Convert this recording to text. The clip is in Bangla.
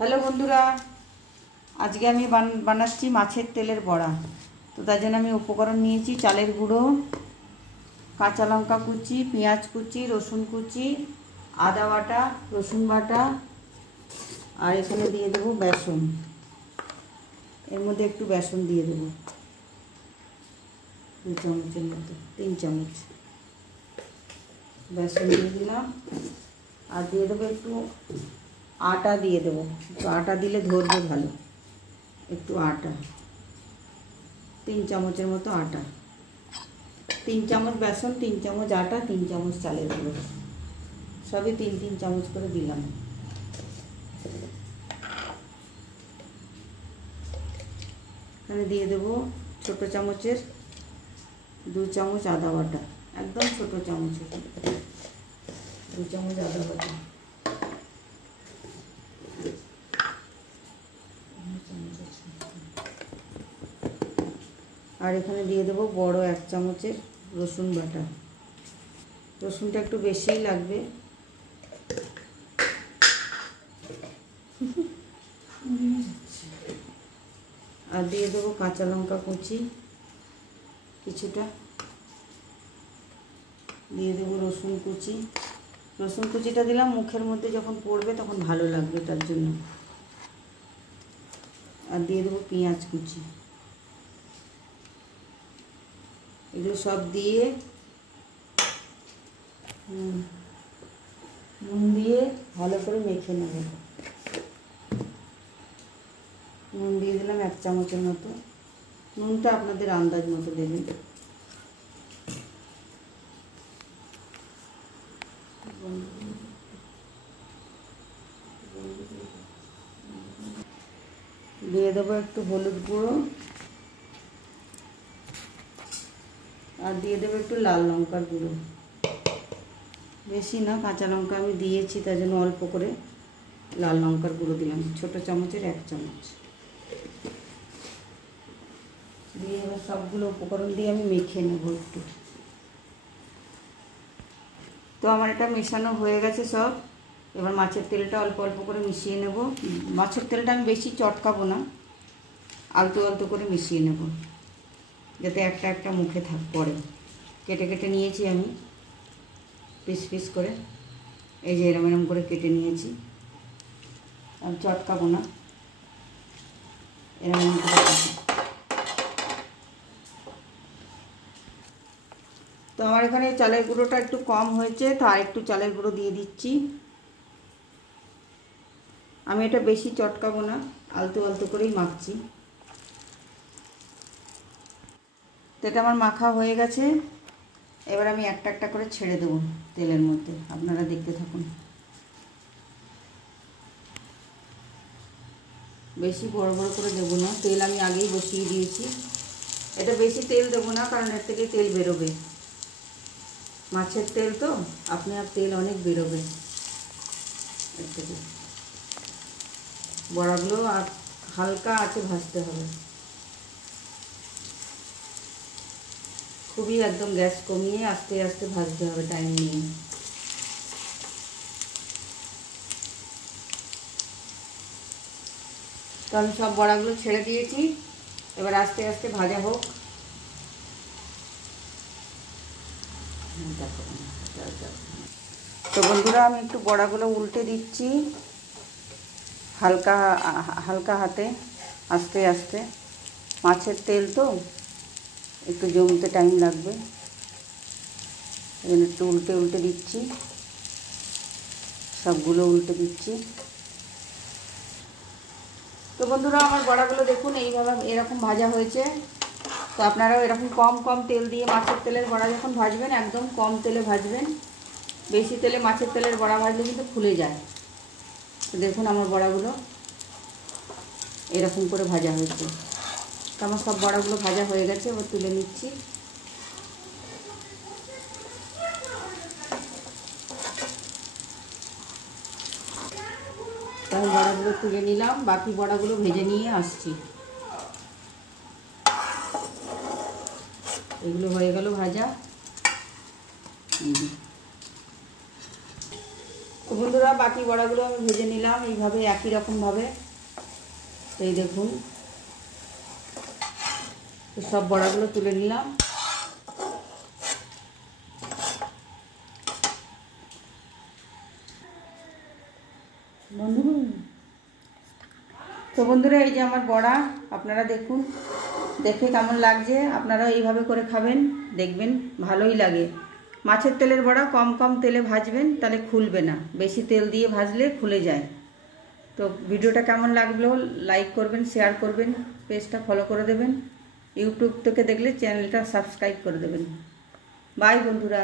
হ্যালো বন্ধুরা, আজকে আমি বানাচ্ছি মাছের তেলের বড়া। তো তার জন্য আমি উপকরণ নিয়েছি চালের গুঁড়ো, কাঁচা লঙ্কা কুচি, পেঁয়াজ কুচি, রসুন কুচি, আদা বাটা, রসুন বাটা, আর এখানে দিয়ে দেবো বেসন। এর মধ্যে একটু বেসন দিয়ে দেবো, 2 চামচের মতো, 3 চামচ বেসন দিয়ে দিলাম। আর দিয়ে দেবো একটু আটা দিয়ে দেবো, একটু আটা দিলে ধরবে ভালো। একটু আটা, 3 চামচের মতো আটা, 3 চামচ বেসন, 3 চামচ আটা, 3 চামচ চালের গুঁড়ো, সবই 3 চামচ করে দিলাম। এখানে দিয়ে দেবো ছোটো চামচের 2 চামচ আদা বাটা, একদম ছোটো চামচের 2 চামচ আদা বাটা। আর এখানে দিয়ে দেবো বড় 1 চামচের রসুন বাটা। রসুনটা একটু বেশিই লাগবে। আর দিয়ে দেবো কাঁচা লঙ্কা কুচি কিছুটা, দিয়ে দেবো রসুন কুচি। রসুন কুচিটা দিলাম মুখের মধ্যে যখন পড়বে তখন ভালো লাগবে, তার জন্য। আর দিয়ে দেবো পেঁয়াজ কুচি। এগুলো সব দিয়ে নুন দিয়ে ভালো করে মেখে নেব। নুন দিয়ে দিলাম 1 চামচের মতো। নুনটা আপনাদের আন্দাজ মতো দেবেন। দিয়ে দেবো একটু হলুদ গুঁড়ো, আর দিয়ে দেবো একটু লাল লঙ্কার গুঁড়ো। বেশি না, কাঁচা লঙ্কা আমি দিয়েছি তার জন্য অল্প করে লাল লঙ্কার গুঁড়ো দিলাম, ছোটো চামচের 1 চামচ দিয়ে এবার সবগুলো উপকরণ দিয়ে আমি মেখে নেব একটু। তো আমার এটা মেশানো হয়ে গেছে সব। এবার মাছের তেলটা অল্প অল্প করে মিশিয়ে নেব। মাছের তেলটা আমি বেশি চটকাবো না, আলতো আলতো করে মিশিয়ে নেব, যাতে একটা একটা মুখে পড়ে। কেটে কেটে নিয়েছি আমি পিস পিস করে, এই যে এরম এরম করে কেটে নিয়েছি। আমি চটকাবো না, এরম করে। তো আমার এখানে চালের গুঁড়োটা একটু কম হয়েছে, তো আর একটু চালের গুঁড়ো দিয়ে দিচ্ছি। আমি এটা বেশি চটকাবো না, আলতো আলতো করেই মাখছি। তো এটা আমার মাখা হয়ে গেছে। এবার আমি একটা একটা করে ছেড়ে দেবো তেলের মধ্যে, আপনারা দেখতে থাকুন। বেশি বড় বড় করে দেবো না, তেল আমি আগেই বসিয়ে দিয়েছি। এটা বেশি তেল দেবো না, কারণ এর থেকে তেল বেরোবে, মাছের তেল তো আপনি আর তেল অনেক বেরোবে এর থেকে। বড়াগুলো আর হালকা আঁচে ভাজতে হবে, খুবই একদম গ্যাস কমিয়ে আস্তে আস্তে ভাজতে হবে, টাইম নিয়ে। তো আমি সব বড়াগুলো ছেড়ে দিয়েছি, এবার আস্তে আস্তে ভাজা হোক। তো বন্ধুরা, আমি একটু বড়াগুলো উল্টে দিচ্ছি হালকা হালকা হাতে, আস্তে আস্তে। মাছের তেল তো একটু জমতে টাইম লাগবে, এখানে একটু উল্টে উল্টে দিচ্ছি, সবগুলো উল্টে দিচ্ছি। তো বন্ধুরা, আমার বড়াগুলো দেখুন এইভাবে এরকম ভাজা হয়েছে। তো আপনারাও এরকম কম কম তেল দিয়ে মাছের তেলের বড়া যখন ভাজবেন, একদম কম তেলে ভাজবেন। বেশি তেলে মাছের তেলের বড়া ভাজলে কিন্তু ফুলে যায়। তো দেখুন আমার বড়াগুলো এরকম করে ভাজা হয়েছে। তো আমার সব বড়াগুলো ভাজা হয়ে গেছে, এবার তুলে নিচ্ছি। তাহলে বড়াগুলো তুলে নিলাম, বাকি বড়াগুলো ভেজে নিয়ে আসছি। এগুলো হয়ে গেল ভাজা। তো বন্ধুরা বাকি বড়াগুলো আমি ভেজে নিলাম এইভাবে একই রকমভাবে। এই দেখুন সব বড়াগুলো তুলে নিলাম। তো বন্ধুরা এই যে আমার বড়া, আপনারা দেখুন, দেখে কেমন লাগছে। আপনারা এইভাবে করে খাবেন, দেখবেন ভালোই লাগে। মাছের তেলের বড়া কম কম তেলে ভাজবেন, তাহলে খুলবে না। বেশি তেল দিয়ে ভাজলে খুলে যায়। তো ভিডিওটা কেমন লাগলো লাইক করবেন, শেয়ার করবেন, পেজটা ফলো করে দেবেন। ইউটিউব থেকে দেখলে চ্যানেলটা সাবস্ক্রাইব করে দেবেন। বাই বন্ধুরা।